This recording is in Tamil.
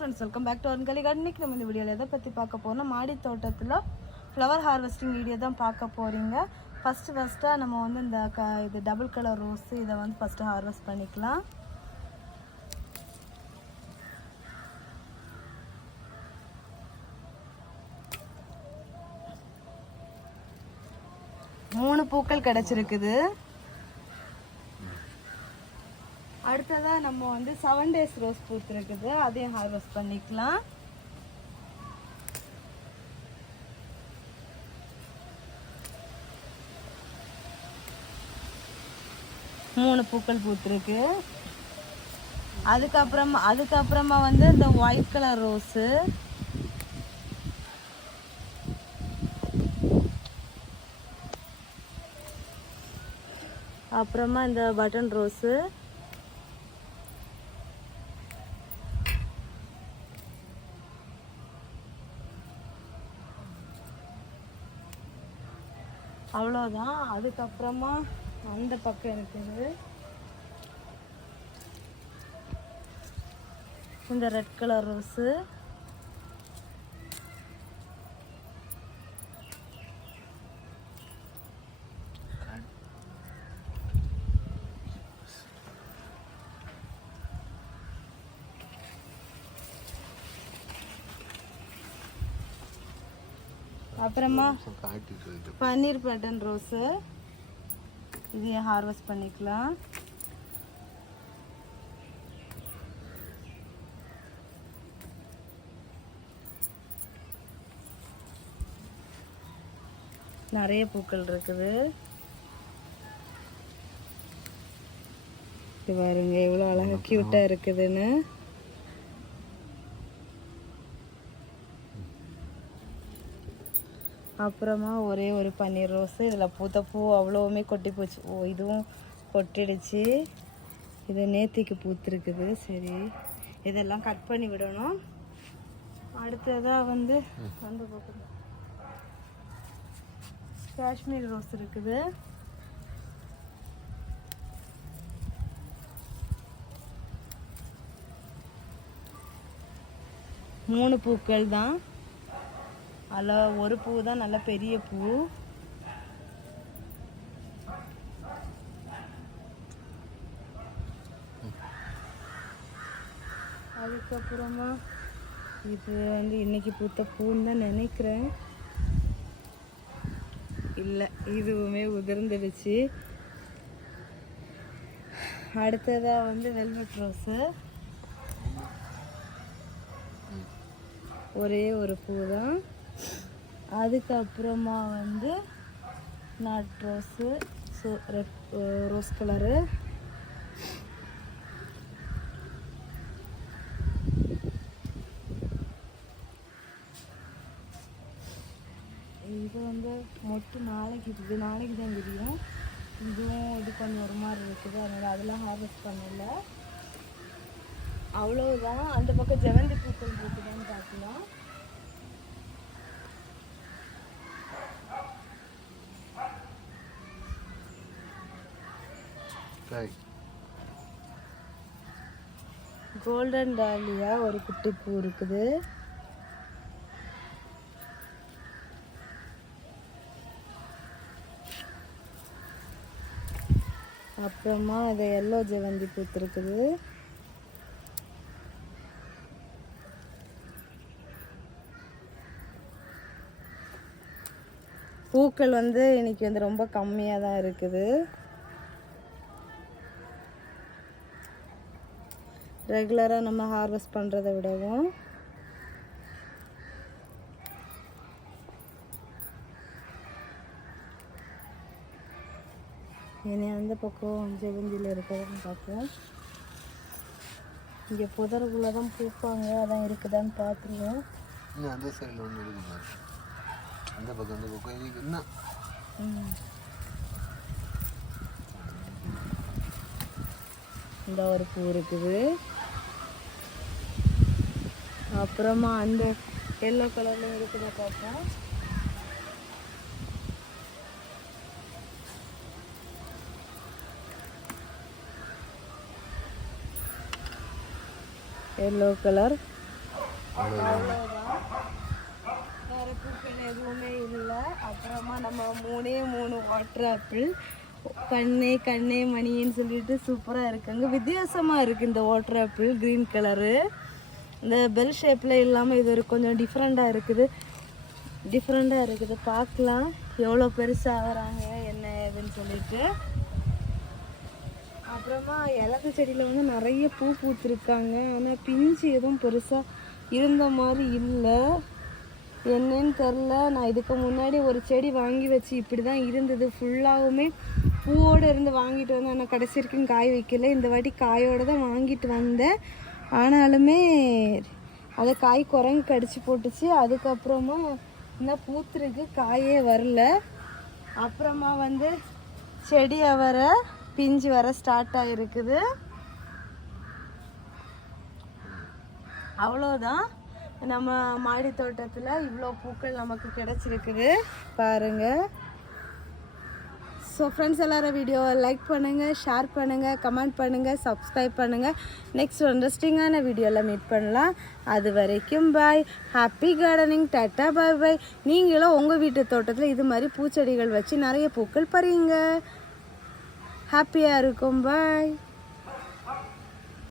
Friends, welcome back to Arunkali garden. இன்னைக்கு நம்ம இந்த வீடியோவில் எதை பற்றி பார்க்க போகிறோம், மாடி தோட்டத்தில் ஃப்ளவர் ஹார்வெஸ்டிங் வீடியோ தான் பார்க்க போகிறீங்க. ஃபஸ்ட்டாக நம்ம வந்து இந்த இது டபுள் கலர் ரோஸு, இதை வந்து ஃபஸ்ட்டு ஹார்வெஸ்ட் பண்ணிக்கலாம். மூணு பூக்கள் கிடச்சிருக்குது. அடுத்ததாக நம்ம வந்து 7 days ரோஸ் பூத்துருக்குது, அதையும் ஹார்வெஸ்ட் பண்ணிக்கலாம். மூணு பூக்கள் பூத்துருக்கு. அதுக்கப்புறமா வந்து இந்த ஒயிட் கலர் ரோஸு, அப்புறமா இந்த பட்டன் ரோஸு, அவ்வளோதான். அதுக்கப்புறமா அந்த பக்கம் இருக்குது இந்த ரெட் கலர் ரோஸு, அப்புறமா பன்னீர் பட்டன் ரோஸு, இதையும் ஹார்வெஸ்ட் பண்ணிக்கலாம். நிறைய பூக்கள் இருக்குது. இது பாருங்க எவ்வளோ அழகா கியூட்டாக இருக்குதுன்னு. அப்புறமா ஒரே ஒரு பன்னீர் ரோஸு, இதில் பூத்த பூ அவ்வளோவுமே கொட்டி போச்சு. இதுவும் கொட்டிடுச்சு. இது நேத்திக்கு பூத்துருக்குது. சரி, இதெல்லாம் கட் பண்ணி விடணும். அடுத்ததாக வந்து அந்த பக்கம் காஷ்மீர் ரோஸ் இருக்குது. மூணு பூக்கள் தான், அதில் ஒரு பூ தான் நல்ல பெரிய பூ. அதுக்கப்புறமா இது வந்து இன்னைக்கு பூத்த பூன்னு தான் நினைக்கிறேன். இல்லை, இதுவுமே உதிர்ந்துடுச்சு. அடுத்ததாக வந்து வெல்வெட் ரோஸு, ஒரே ஒரு பூ தான். அதுக்கப்புறமா வந்து not rose, red rose colour. இது வந்து மொட்டு நாளைக்கு தான் தெரியும். இதுவும் இது கொஞ்சம் ஒரு மாதிரி இருக்குது, அதனால் அதெல்லாம் ஹார்வெஸ்ட் பண்ணல. அவ்வளவுதான். அந்த பக்கம் ஜெவந்தி பூக்கள் இருக்குதான்னு பார்க்கலாம். கோல்டன் டாலியா ஒரு குட்டி பூ இருக்குது. அப்புறமா இது எல்லோ ஜெவந்தி பூத்துருக்குது. பூக்கள் வந்து இன்னைக்கு வந்து ரொம்ப கம்மியாக தான் இருக்குது. ரெகுலராக நம்ம ஹார்வெஸ்ட் பண்ணுறதை விடவும். இனி அந்த பக்கம் ஜெவந்தியில் இருக்கிறதுன்னு பார்ப்போம். இங்கே புதருக்குள்ளே தான் பூப்பாங்க, அதான் இருக்குதான்னு பார்த்துருவோம். அந்த சைடில் ஒன்று இருக்குங்க, அந்த பக்கம் என்ன இந்த ஒரு பூ இருக்குது. அப்புறமா அந்த எல்லோ கலரில் இருக்குத பார்ப்போம். எல்லோ கலர் அவ்வளோதான், வேறு பூக்கள் எதுவுமே இல்லை. அப்புறமா நம்ம 3 வாட்டர் ஆப்பிள் கண்ணே கண்ணே மணின்னு சொல்லிட்டு சூப்பராக இருக்குங்க. வித்தியாசமாக இருக்குது இந்த வாட்டர் ஆப்பிள், க்ரீன் கலரு. இந்த பெல் ஷேப்பில் இல்லாமல் இது ஒரு கொஞ்சம் டிஃப்ரெண்ட்டாக இருக்குது. பார்க்கலாம் எவ்வளோ பெருசாக ஆகிறாங்க என்ன ஏதுன்னு சொல்லிட்டு. அப்புறமா இலக்கு செடியில் வந்து நிறைய பூ பூத்துருக்காங்க. ஆனால் பிஞ்சு எதுவும் பெருசாக இருந்த மாதிரி இல்லை, என்னன்னு தெரில. நான் இதுக்கு முன்னாடி ஒரு செடி வாங்கி வச்சு இப்படி தான் இருந்தது, ஃபுல்லாகவுமே பூவோடு இருந்து வாங்கிட்டு வந்தேன். ஆனால் கடைசி வரைக்கும் காய் வைக்கல. இந்த வாட்டி காயோடு தான் வாங்கிட்டு வந்தேன், ஆனாலுமே அதை காய் குரங்கு கடிச்சு போட்டுச்சு. அதுக்கப்புறமா இன்னும் பூத்துருக்கு, காயே வரல. அப்புறமா வந்து செடி வர பிஞ்சு வர ஸ்டார்ட் ஆகிருக்குது. அவ்வளோதான், நம்ம மாடி தோட்டத்தில் இவ்வளோ பூக்கள் நமக்கு கிடச்சிருக்குது பாருங்கள். ஸோ ஃப்ரெண்ட்ஸ் எல்லோரும் வீடியோவை லைக் பண்ணுங்கள், ஷேர் பண்ணுங்கள், கமெண்ட் பண்ணுங்கள், சப்ஸ்கிரைப் பண்ணுங்கள். நெக்ஸ்ட் இன்ட்ரெஸ்டிங்கான வீடியோவில் மீட் பண்ணலாம். அது வரைக்கும் பாய், ஹாப்பி கார்டனிங், டாட்டா பாய் பாய். நீங்களும் உங்கள் வீட்டு தோட்டத்தில் இது மாதிரி பூச்செடிகள் வச்சு நிறைய பூக்கள் பறிங்க, ஹாப்பியாக இருக்கும். பாய்.